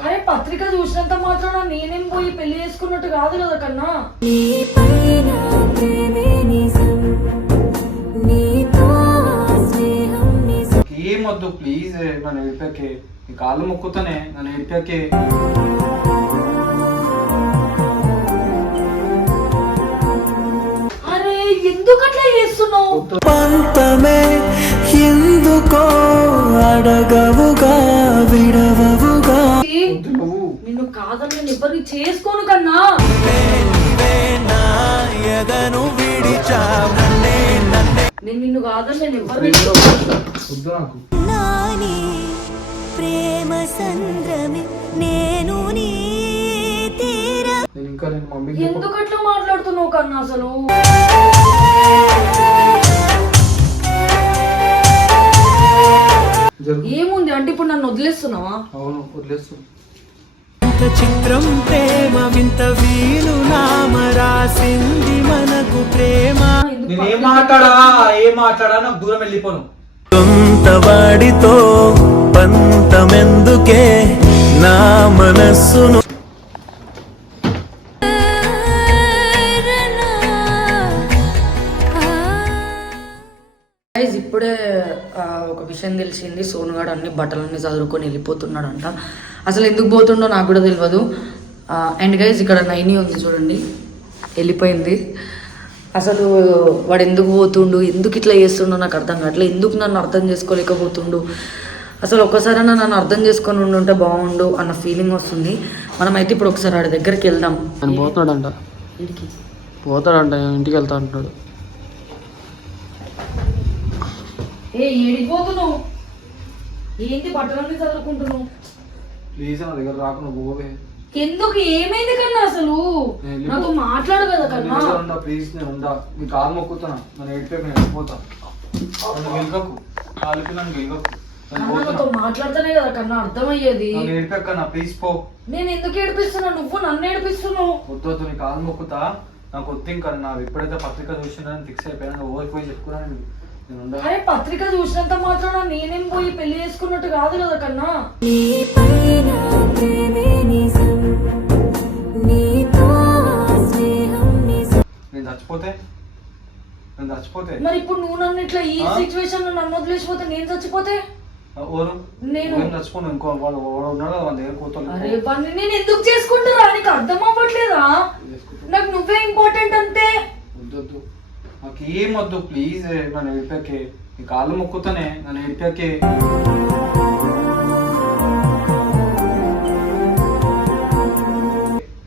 అరే పత్రిక చూసినంత మాత్రాన నేనేం పోయి పెళ్ళి చేసుకున్నట్టు కాదు కదా కన్నా? నీపైన ప్రేమే నిజం నీతో స్నేహం నిజం. ఏం వద్దు ప్లీజ్ నన్ను ఏడిపాకే నీ కాళ్ళు మొక్కుతానే నన్ను ఏడిపాకే అరే ఎందుకు అట్లా చేస్తున్నావు? పంతమే ఎందుకో అడగవుగా చేసుకోను కన్నా. నేను నిన్ను కాదని నేను ప్రేమ సంద్రమే నేను ఎందుకు అట్లా మాట్లాడుతున్నావు కన్నా అసలు? ఏముంది? అంటే ఇప్పుడు నన్ను వదిలేస్తున్నావా? అవును వదిలేస్తు ఇంత చిత్రం ప్రేమ వింత వీలు నామ రాసింది మనకు ప్రేమ. నేను ఏం మాట్లాడా ఏం మాట్లాడా నాకు దూరం వెళ్ళిపోను. సొంత వాడితో పంతమెందుకే నా మనస్సును విషయం తెలిసింది. సోనుగాడు అన్ని బట్టలన్నీ చదువుకొని వెళ్ళిపోతున్నాడంట. అసలు ఎందుకు పోతుండో నాకు కూడా తెలియదు అండ్ గైజ్ ఇక్కడ నైని ఉంది చూడండి. వెళ్ళిపోయింది. అసలు వాడు ఎందుకు పోతుండు? ఎందుకు ఇట్లా చేస్తుండో నాకు అర్థం కావట్లేదు ఎందుకు నన్ను అర్థం చేసుకోలేకపోతుండు? అసలు ఒక్కసారైనా నన్ను అర్థం చేసుకొని ఉండుంటే బాగుండు అన్న ఫీలింగ్ వస్తుంది. మనమైతే ఇప్పుడు ఒకసారి వాడి దగ్గరికి వెళ్దాం. ఇంటికి పోతాడంట ఇంటికి వెళ్తా అంటున్నాడు. ఏ ఏడిపోతున్నావు ఏంటి బట్టలన్నీ చదువుకుంటున్నావు? ప్లీజ్ నా దగ్గర రాకు నువ్వు పోవే. ఎందుకు? ఏమైంది కన్నా అసలు? నేను నాతో మాట్లాడు కదా నేను కన్నా. ఉండా ప్లీజ్ నేను ఉండా. నీ కాలు మొక్కుతున్నా. నన్ను ఏడిపోయి నేను వెళ్ళిపోతా. నన్ను కాలుకి నన్ను నేను నాతో మాట్లాడితేనే కదా కన్నా అర్థమయ్యేది. నన్ను ప్లీజ్ పో. నేను ఎందుకు ఏడిపిస్తున్నా? నువ్వు నన్ను ఏడిపిస్తున్నావు. వద్దు వద్దు నీ కాలు మొక్కుతా. నాకు వద్దు ఇంకా నాకు ఎప్పుడైతే పత్రిక చూసినా ఫిక్స్ అయిపోయాను ఓవర్ పోయి చెప్పుకున్నా నేను. నేను ఉండా అరే పత్రిక చూసినంత మాత్రాన నేనేం పోయి పెళ్ళి చేసుకున్నట్టు కాదు కదా కన్నా? నేను చచ్చిపోతే? నేను చచ్చిపోతే? మరి ఇప్పుడు నువ్వు నన్ను ఇట్లా ఈ ఆ? సిచ్యువేషన్లో నన్ను వదిలేసిపోతే నేను చచ్చిపోతే? ఓరు నేను- చచ్చిపోను ఇంకో వాడు వాడు ఉన్నాడు వాళ్ళ దగ్గర పోతాను అరే వాడిని నేను ఎందుకు చేసుకుంటారా? నీకు అర్థం అవ్వట్లేదా? నాకు నువ్వే ఇంపార్టెంట్ అంతే. వద్దు నాకు ఏం వద్దు ప్లీజ్ నన్ను ఏడిపాకే నీ కాళ్ళు మొక్కుతానే నన్ను ఏడిపాకే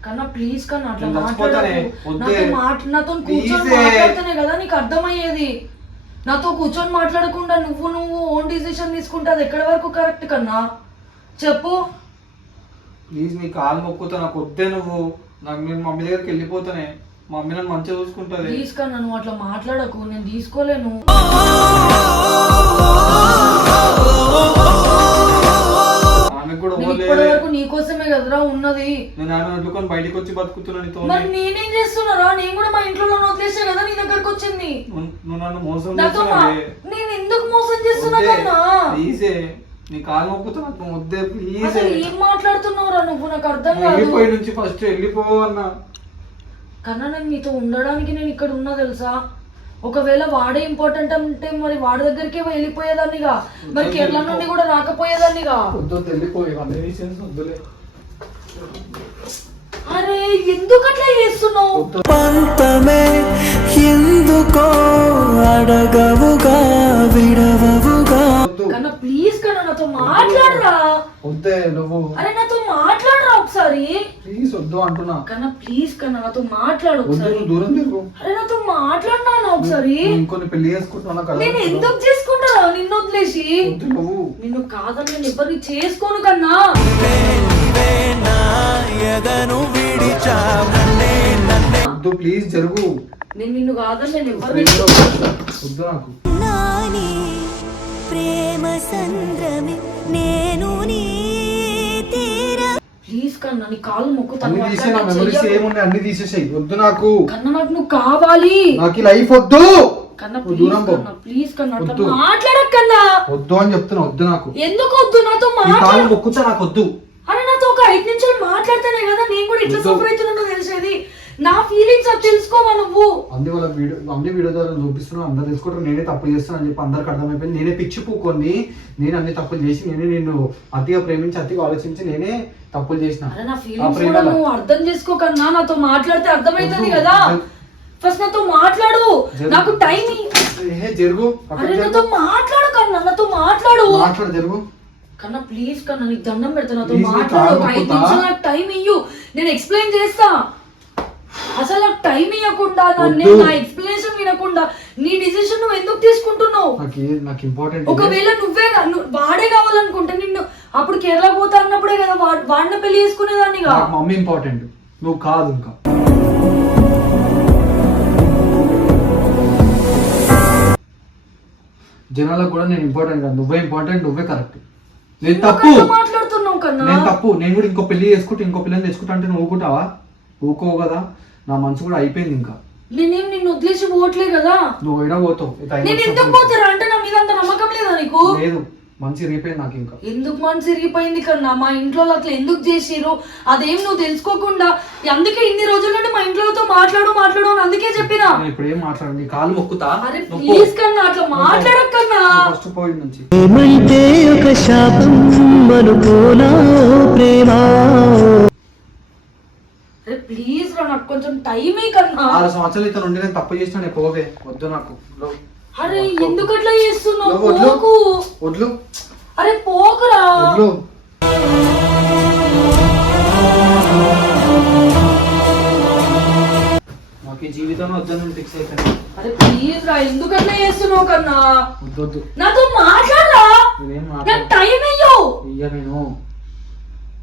కన్నా ప్లీజ్ కన్నా అట్లా నేను చచ్చిపోతానే. మాట్లాడకు వద్దే. నాతో మాట్లా నాతో కూర్చొని ప్లీజే. మాట్లాడితేనే కదా నీకు అర్థమయ్యేది. నాతో కూర్చొని మాట్లాడకుండా నువ్వు నువ్వు ఓన్ డిసిషన్ తీసుకుంటే అది ఎక్కడి వరకు కరెక్ట్ కన్నా? చెప్పు. ప్లీజ్ నీ కాళ్ళు మొక్కుతా నాకు వద్దే నువ్వు. నాకు నేను మమ్మీ దగ్గరికి వెళ్ళిపోతానే. మా మమ్మీ నన్ను మంచిగా చూసుకుంటుంది. కన్నా నువ్వు అట్లా మాట్లాడకు నేను తీసుకోలేను. ఆమెకు కూడా నేను వరకు నీకోసమే కదరా ఉన్నది. నేను ఆమె వదులుకొని బయటికి వచ్చి బతుకుతున్నాను నీతో మరి నేనేం చేస్తున్నారా? నేను కూడా మా ఇంట్లో వదిలేసా కదా నీ దగ్గరకు వచ్చింది. నువ్వు నువ్వు నన్ను మోసం నాతో మా- చేస్తున్నావే. నేను ఎందుకు మోసం చేస్తున్నా కన్నా? ప్లీజే నీ కాలు మొక్కుతా నాకు వద్దే ప్లీజ్ అసలు ఏం మాట్లాడుతున్నావురా నువ్వు? నాకు అర్థం కాదు. వెళ్ళిపోయి నుంచి ఫస్ట్ వెళ్ళిపో అన్నా. కన్నా నేను నీతో ఉండడానికి నేను ఇక్కడ ఉన్నా తెలుసా? ఒకవేళ వాడే ఇంపార్టెంట్ అంటే మరి వాడి దగ్గరికే వెళ్ళిపోయేదాన్నిగా. మరి కేరళ నుండి కూడా రాకపోయేదాన్నిగా. అరే ఎందుకు అట్లా చేస్తున్నావు? పంతమే ఎందుకో అడగవుగా కన్నా ప్లీజ్ కన్నా నాతో మాట్లాడరా. వద్దే నువ్వు. అరే నాతో మాట్లాడరా ఒకసారి. ప్లీజ్ వద్దు అంటున్నా. కన్నా ప్లీజ్ కన్నా నాతో మాట్లాడు ఒకసారి. నువ్వు దూరం తిరుగు. అరే నాతో మాట్లాడినా ఒకసారి? ఇంకొన్ని పెళ్ళి చేసుకుంటున్నా కదా నేను ఎందుకు చేసుకుంటారా నిన్ను వదిలేసి? నువ్వు. నిన్ను కాదని నేను ఎవరిని చేసుకోను కన్నా? ఎదను వద్దు ప్లీజ్ జరుగు. నేను నిన్ను కాదని నేను ఎవరిని. వద్దు నాకు. నాని ప్రేమ సంద్రమే నేను నీ తీరా ప్లీజ్ కన్నా నీ కాళ్ళు మొక్కుతాను అన్ని తీసే నా అట్లా మెమరీస్ చెయ్యకు. ఏమున్నాయి? అన్ని తీసేసాయి. వద్దు నాకు. కన్నా నాకు నువ్వు కావాలి. నాకు ఈ లైఫ్ వద్దు. కన్నా ప్లీజ్ దూరం పో. కన్నా ప్లీజ్ కన్నా అట్లా వద్దు. మాట్లాడకన్నా వద్దు అని చెప్తున్నా వద్దు నాకు. ఎందుకు వద్దు? నాతో నీ కాలు మాట్లాడు. మొక్కుతా నాకు వద్దు. అరే నాతో బయట నుంచి మాట్లాడితేనే కదా నేను కూడా ఇట్లా వద్దు. సఫర్ అవుతున్నానో తెలిసేది. నా ఫీలింగ్స్ అది తెలుసుకోవా నువ్వు? అందే వాళ్ళ వీడియో అందే వీడియో ద్వారా చూపిస్తున్నాను అందరు తెలుసుకుంటారు నేనే తప్పు చేస్తాను అని చెప్పి అందరికి అర్థమైపోయింది. నేనే పిచ్చి పూకొని నేను అన్ని తప్పులు చేసి నేనే నిన్ను అతిగా ప్రేమించి అతిగా ఆలోచించి నేనే తప్పులు చేసిన. అరే నా ఫీలింగ్స్ కూడా నువ్వు అర్థం చేసుకోకన్నా నాతో మాట్లాడితే అర్థమవుతుంది. కదా. ఫస్ట్ నాతో మాట్లాడు. నాకు టైం జరుగు. అరే. నాతో మాట్లాడు కన్నా నాతో మాట్లాడు. మాట్లాడు జరుగు. కన్నా ప్లీజ్ కన్నా నీకు దండం పెడతా నాతో మాట్లాడు. ఐదు. నిమిషాలు నాకు టైం ఇయ్యు. నేను ఎక్స్ప్లెయిన్ చేస్తా. అసలు నాకు టైం ఇవ్వకుండా నన్ను వద్దు. నా ఎక్స్ప్లెనేషన్ వినకుండా నీ డిసిషన్ నువ్వు ఎందుకు తీసుకుంటున్నావు? నాకు ఇంపార్టెంట్ ఒకవేళ నువ్వే వాడే కావాలనుకుంటే నిన్ను అప్పుడు కేరళ పోతా అన్నప్పుడే కదా వాడిని పెళ్ళి చేసుకునేదాన్నిగా. నాకు మమ్మీ ఇంపార్టెంట్ నువ్వు కాదు ఇంకా. జనాలకు కూడా నేను ఇంపార్టెంట్ కాదు. నువ్వే ఇంపార్టెంట్ నువ్వే కరెక్ట్ నేను తప్పు. నేను తప్పు. నేను కూడా ఇంకో పెళ్ళి చేసుకుంటే ఇంకో పిల్లని తెచ్చుకుంటా అంటే నువ్వు ఊకుంటావా ఊకోవు కదా. నా మనసు కూడా అయిపోయింది ఇంకా. నేనేం నిన్ను వదిలేసి పోవట్లే కదా? నువ్వు అయినా పోతావు? నేను ఎందుకు పోతారా? అంటే నా మీద అంత నమ్మకం లేదా నీకు? లేదు మంచి రేపోయింది నాకు ఇంకా. ఎందుకు మనసు ఇరిగిపోయింది కన్నా? మా ఇంట్లో వాళ్ళు అట్లా ఎందుకు చేసిరు అదేం నువ్వు తెలుసుకోకుండా? అందుకే ఇన్ని రోజుల నుండి మా ఇంట్లోతో మాట్లాడు మాట్లాడు అని అందుకే చెప్పినా. నేను ఇప్పుడు ఏం మాట్లాడు నీ కాలు మొక్కుతా? అరే ప్లీజ్ కన్నా అట్లా మాట్లాడకన్నా ఫస్ట్ పోయింది నుంచి. ఏమంటే ఒక శాపం అనుకోనా ప్రేమ? ప్లీజ్ రా నాకు కొంచెం టైమే కన్నా ఆరు సంవత్సరాలు ఇతను ఉండి నేను తప్పు చేసిన నేను పోవే. వద్దు నాకు. అరే ఎందుకు అట్లా చేస్తున్నావు? పోకు. వద్దు. అరే పోకురా. వద్దు. నాకు ఈ జీవితంలో వద్దని ఫిక్స్ అయిపోయింది అరే ప్లీజ్ రా ఎందుకు అట్లా చేస్తున్నావు కన్నా? వద్దు నాతో మాట్లాడరా? నేనేం నాకు టైం ఇయ్యో. ఇయ్య నేను.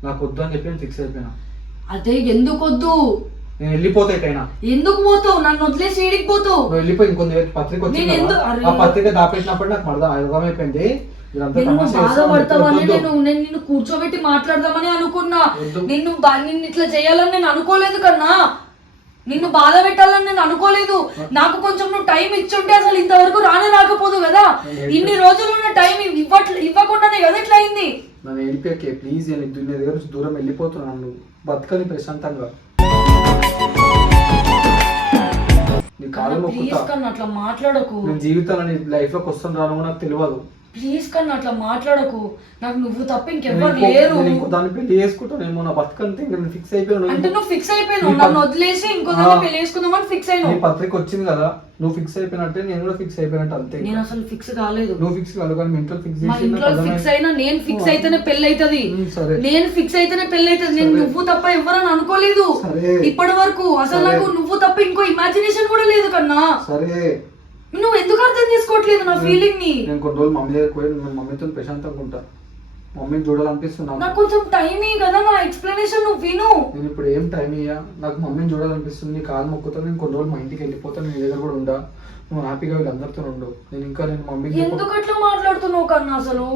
నాకు వద్దు అని చెప్పి ఫిక్స్ అయిపోయినా. అదే ఎందుకు వద్దు నేను వెళ్ళిపోతా ఎటైనా ఎందుకు పోతావు? నన్ను వదిలేసి ఏడికి పోతావు? నువ్వు వెళ్ళిపోయి ఇంకొంది పత్రిక వచ్చింది నేను అరే. ఆ పత్రిక దాపెట్టినప్పుడు నాకు అర్థం అర్థమైపోయింది. ఇదంతా నేను తమాషా చేస్తున్నావు. బాధపడతావని వద్దు, నేను వద్దు. నేను నిన్ను కూర్చోబెట్టి మాట్లాడదామని అనుకున్నా. వద్దు. నిన్ను బా- నిన్ను ఇట్లా చేయాలని నేను అనుకోలేదు కన్నా. నిన్ను బాధ పెట్టాలని నేను అనుకోలేదు. నాకు కొంచెం నువ్వు టైం ఇచ్చుంటే అసలు ఇంతవరకు రానే రాకపోదు కదా. ఇన్ని రోజులు ఉన్న టైం ఇవ్వట్లే ఇవ్వకుండానే కదా ఇట్లా అయింది? నన్ను వెళ్ళిపోయాకే ప్లీజ్ నేను నీ దగ్గర నుంచి దూరం వెళ్ళిపోతున్నాను. నువ్వు బతకని ప్రశాంతంగా. నీ కాలు అట్లా మాట్లాడకు. నేను లైఫ్లోకి వస్తాను రాను నాకు తెలియదు. ప్లీజ్ కన్నా అట్లా మాట్లాడకు. నాకు నువ్వు తప్ప ఇంకెవ్వరు ఇంకో- లేరు. దాన్ని పెళ్ళి చేసుకుంటానేమో నా బతకంతే ఇంకా నేను ఫిక్స్ అయిపోయాను. అంటే నువ్వు ఫిక్స్ అయిపోయినావు నీ నన్ను వదిలేసి ఇంకో. దాన్ని పెళ్ళి చేసుకుందామని ఫిక్స్ నీ అయినావు పత్రిక వచ్చింది కదా. నువ్వు ఫిక్స్ అయిపోయినట్టే నేను కూడా ఫిక్స్ అయిపోయినట్టు అంతే నేను అసలు ఫిక్స్ కాలేదు. నువ్వు ఫిక్స్ కాదు కానీ మీ ఇంట్లో ఫిక్స్ మా ఇంట్లో ఫిక్స్ అయినా నేను ఫిక్స్ అయితేనే పెళ్ళి అవుతుంది. నేను ఫిక్స్ అయితేనే పెళ్ళి అవుతుంది నేను. నువ్వు తప్ప ఎవరని అనుకోలేదు. ఇప్పటి వరకు అసలు. నాకు నువ్వు తప్ప ఇంకో ఇమాజినేషన్ కూడా లేదు కన్నా. సరే. నువ్వు ఎందుకు అర్థం చేసుకోవట్లేదు నా ఫీలింగ్ని? నేను కొన్ని రోజులు మమ్మీ దగ్గరికి పోయి నేను మమ్మీతో ప్రశాంతంగా ఉంటా మమ్మీని చూడాలనిపిస్తున్నాను నాకు కొంచెం టైం కదా నా ఎక్స్ప్లెనేషన్ నువ్వు విను. నేను ఇప్పుడు ఏం టైం ఇయ్యా? నాకు మమ్మీని చూడాలనిపిస్తుంది నీ కాలు మొక్కుతాను నేను కొన్ని రోజులు మా ఇంటికి వెళ్ళిపోతాను నీ దగ్గర కూడా ఉండా. నువ్వు హ్యాపీగా వీళ్ళందరితో ఉండు. నేను ఇంకా నేను మమ్మీకి ఎందుకు అట్లా మాట్లాడుతున్నావు కన్నా అసలు?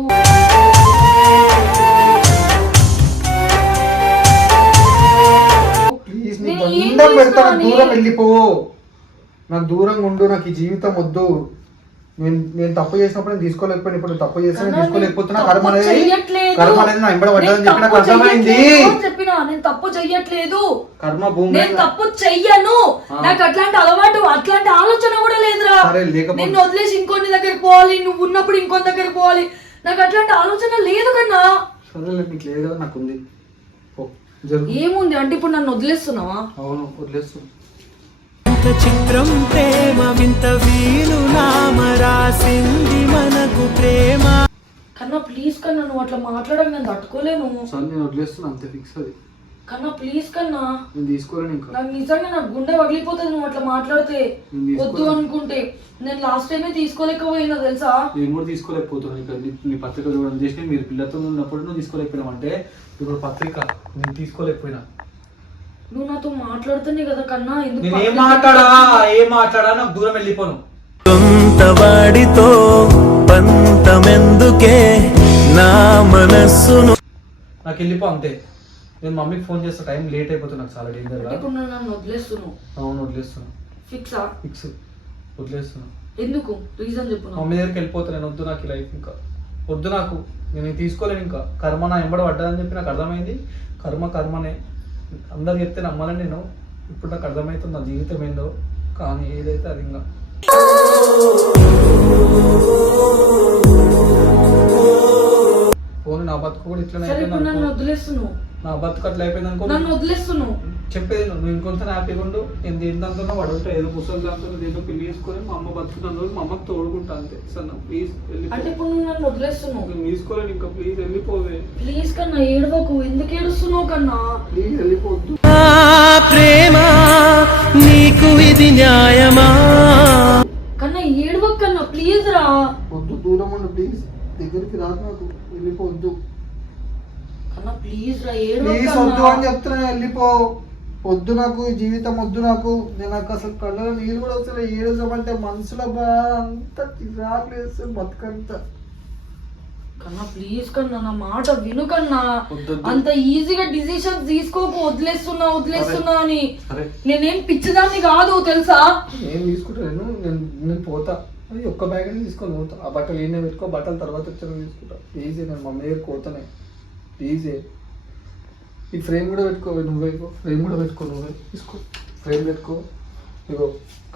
ప్లీజ్ నీ నేను ఏం దండం పెడతా నాకు చేసినాని? దూరం వెళ్ళిపో. నాకు దూరంగా ఉండు నాకు ఈ జీవితం వద్దు. నేను నేను తప్పు చేసినప్పుడు నేను తీసుకోలేకపోయినా ఇప్పుడు తప్పు నేను కన్నా, తీసుకోలేకపోతున్నా నేను కర్మ అనేది. కర్మ అనేది నా ఎంబడ పడ్డదని నేను చెప్పి నాకు తప్పు అర్థమైంది. చెయ్యట్లేదు అని చెప్పినా నేను తప్పు చెయ్యట్లేదు. కర్మ భూమి నేను తప్పు చెయ్యను. నాకు అట్లాంటి అలవాటు అట్లాంటి ఆలోచన కూడా లేదురా. నిన్ను వదిలేసి ఇంకొన్ని దగ్గరికి పోవాలి నువ్వు ఉన్నప్పుడు ఇంకొన్ని దగ్గరికి పోవాలి. నాకు అట్లాంటి ఆలోచన లేదు కన్నా. సరేలే నీకు లేదు నాకు ఉంది. ఏముంది? అంటే ఇప్పుడు నన్ను వదిలేస్తున్నావా? అవును వదిలేస్తు ఇంత చిత్రం ప్రేమ వింత వీలు నామ రాసింది మనకు ప్రేమ. కన్నా ప్లీజ్ కన్నా నువ్వు అట్లా మాట్లాడడం నేను తట్టుకోలేను. సరే నేను వదిలేస్తున్నా అంతే ఫిక్స్ అది. కన్నా ప్లీజ్ కన్నా నేను తీసుకోలేను ఇంకా. నాకు నిజంగా నాకు గుండె పగిలిపోతుంది నువ్వు అట్లా మాట్లాడితే. వద్దు అనుకుంటే. నేను లాస్ట్ టైమే తీసుకోలేకపోయినా తెలుసా? నేను కూడా తీసుకోలేకపోతున్నాను ఇంకా. నీ- నీ పత్రిక చూడడం చేసి మీరు పిల్లతో ఉన్నప్పుడు నువ్వు తీసుకోలేకపోయినావు అంటే ఇప్పుడు పత్రిక నేను తీసుకోలేకపోయినా. నువ్వు నాతో మాట్లాడుతూనే కదా కన్నా ఎందుకు నేను ఏం మాట్లాడా? ఏం మాట్లాడా? నాకు దూరం వెళ్ళిపోను. సొంత వాడితో పంతమెందుకే నా మనస్సును నాకు వెళ్ళిపో అంతే. నేను మమ్మీకి ఫోన్ చేస్తే టైం లేట్ అయిపోతుంది నాకు చాలా ఇప్పుడు నువ్వు నన్ను వదిలేస్తున్నావు. అవును వదిలేస్తున్నా. ఫిక్సా? ఫిక్స్. వదిలేస్తున్నా. ఎందుకు? రీజన్ చెప్పు. మమ్మీ దగ్గరికి వెళ్ళిపోతా నేను వద్దు నాకు ఈ లైఫ్ ఇంకా. వద్దు నాకు. నేను తీసుకోలేను ఇంకా. కర్మ నా ఎంబడ పడ్డదని చెప్పి నాకు అర్థమైంది. కర్మ కర్మనే. అందరు చెప్తే నమ్మాలని నేను. ఇప్పుడు నాకు అర్థమవుతుంది నా జీవితం ఏందో. కానీ ఏదైతే అది ఇంకా పోనీ నా బతుకు కూడా ఇట్లనే అయిపోయింది అనుకో. వదిలేస్తున్నావు. నా బతుకు అట్లా అయిపోయింది అనుకో. నన్ను వదిలేస్తున్నావు. చెప్పేది నువ్వు ఇంకొంత హ్యాపీగా ఉండు నేను దేంతో పడుంటా ఏదో పుస్తకం దాంతో ఏదో పెళ్ళి చేసుకొని మా అమ్మ బతుకుతాను రోజు మా అమ్మకి తోడుకుంటా అంతే. సన్న ప్లీజ్ అంటే ఇప్పుడు నువ్వు నన్ను వదిలేస్తున్నావు. నేను తీసుకోలేను ఇంకా ప్లీజ్ వెళ్ళిపోవే. ప్లీజ్ కన్నా ఏడవకు ఎందుకు ఏడుస్తున్నావు కన్నా? ప్లీజ్ వెళ్ళిపోవద్దు. ఆ ప్రేమ నీకు ఇది న్యాయమా? కన్నా ఏడవకు కన్నా ప్లీజ్ రా. వద్దు దూరం ఉండు ప్లీజ్ దగ్గరికి రాదు నాకు వెళ్ళిపోవద్దు. కన్నా ప్లీజ్ రా ప్లీజ్ ఏడవకు వద్దు అని. చెప్తున్నా వెళ్ళిపో. వద్దు నాకు ఈ జీవితం వద్దు నాకు నేను నాకు అసలు కళ్ళలో నీళ్ళు కూడా వస్తలే. ఏడుసామంటే మనసులో బాగా అంత చిరాకు బతుకంతా. కన్నా ప్లీజ్ కన్నా నా మాట విను కన్నా. అంత ఈజీగా డిసిషన్స్ తీసుకోకు. వదిలేస్తున్నా వదిలేస్తున్నా అని. నేనేం పిచ్చిదాన్ని కాదు తెలుసా? నేను తీసుకుంటాను నేను? నేను పోతా. అది ఒక్క బ్యాగ్ తీసుకొని పోతా. ఆ బట్టలు ఏనే పెట్టుకో బట్టలు తర్వాత వచ్చాను తీసుకుంటా. ఈజీ నేను మమ్మీ దగ్గర పోతానే ఈజీ ఈ ఫ్రేమ్ కూడా పెట్టుకో నువ్వే ఫ్రేమ్ కూడా పెట్టుకో నువ్వే తీసుకో. ఫ్రేమ్ పెట్టుకో. ఇగో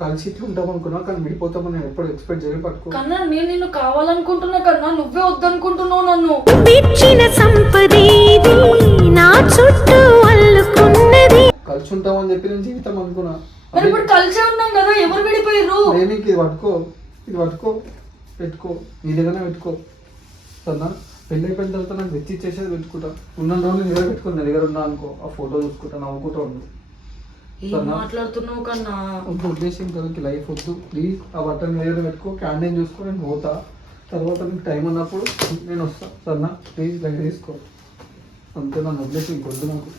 కలిసి ఇట్లా ఉంటాం అనుకున్నా కానీ విడిపోతామని నేను ఎప్పుడు ఎక్స్పెక్ట్ చేయని పట్టుకో. కన్నా నేను నిన్ను కావాలనుకుంటున్నా కన్నా నువ్వే వద్దనుకుంటున్నావు నన్ను. విచ్చిన సంపదేది నా చుట్టూ అల్లుకున్నది. కలిసి ఉంటామని చెప్పి నేను జీవితం అనుకున్నా. మరి ఇప్పుడు కలిసే ఉన్నాం కదా ఎవరు విడిపోయారు నేను ఇది పట్టుకో ఇది పట్టుకో పెట్టుకో నీ దగ్గరనే పెట్టుకో. సరేనా? పెళ్ళి అయిపోయిన తర్వాత నాకు తెచ్చి ఇచ్చేసేది పెట్టుకుంటా ఉన్న రోజులు నీ దగ్గర పెట్టుకో నీ దగ్గర ఉన్నా అనుకో. ఆ ఫోటో చూసుకుంటా నవ్వుకుంటా ఏం సరేనా? మాట్లాడుతున్నావు కన్నా? వద్దు ఉద్దేశం కదా లైఫ్ వద్దు. ప్లీజ్ ఆ బట్టలు నీ దగ్గర పెట్టుకో క్యాండిల్ చూసుకో నేను పోతా. తర్వాత నీకు టైం ఉన్నప్పుడు నేను వస్తా. సరేనా? ప్లీజ్ లైట్ తీసుకో. అంతే నన్ను ఉద్దేశం ఇంకొద్దు నాకు.